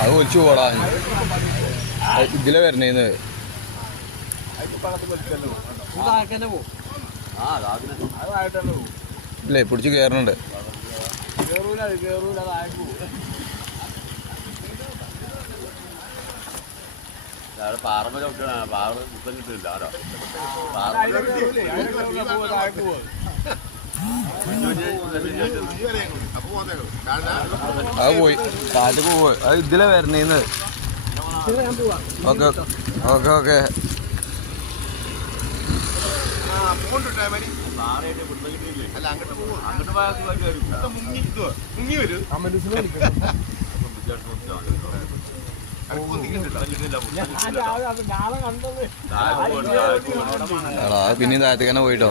അത് ഒലിച്ചു പോടാ. ഇതിലെ വരണേന്ന്. ഇല്ലേ പിടിച്ച് കയറണുണ്ട് പാറമ്പ ചോട്ടാണ് പാറ കിട്ടില്ല ആരോ? അത് പോയി. കാറ്റക്ക് പോയി അത് ഇതിലെ വരണേന്ന്. Okay okay okay. പിന്നെ അല്ല അങ്ങോട്ട് അങ്ങോട്ട് മുങ്ങി മുങ്ങി വരും എടാ അത് പിന്നെയും താഴത്തേക്ക് തന്നെ പോയിട്ടോ.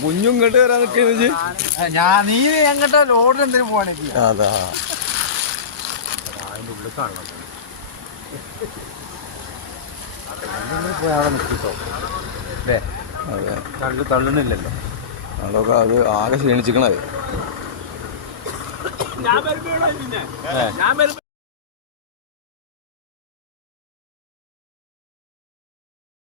കുഞ്ഞും ഇങ്ങോട്ട് വരാൻ നിൽക്കുന്നത് ഞാൻ നീ എങ്ങോട്ടാ ലോഡിൽ എന്തിനു പോവാണെങ്കിൽ അതാ. പോയി അവിടെ നിൽക്കിട്ടോ അല്ലേ അതെ. തള്ളു തള്ളുന്നില്ലല്ലോ. അതൊക്കെ അത് ആകെ ക്ഷീണിച്ചിക്കണത്.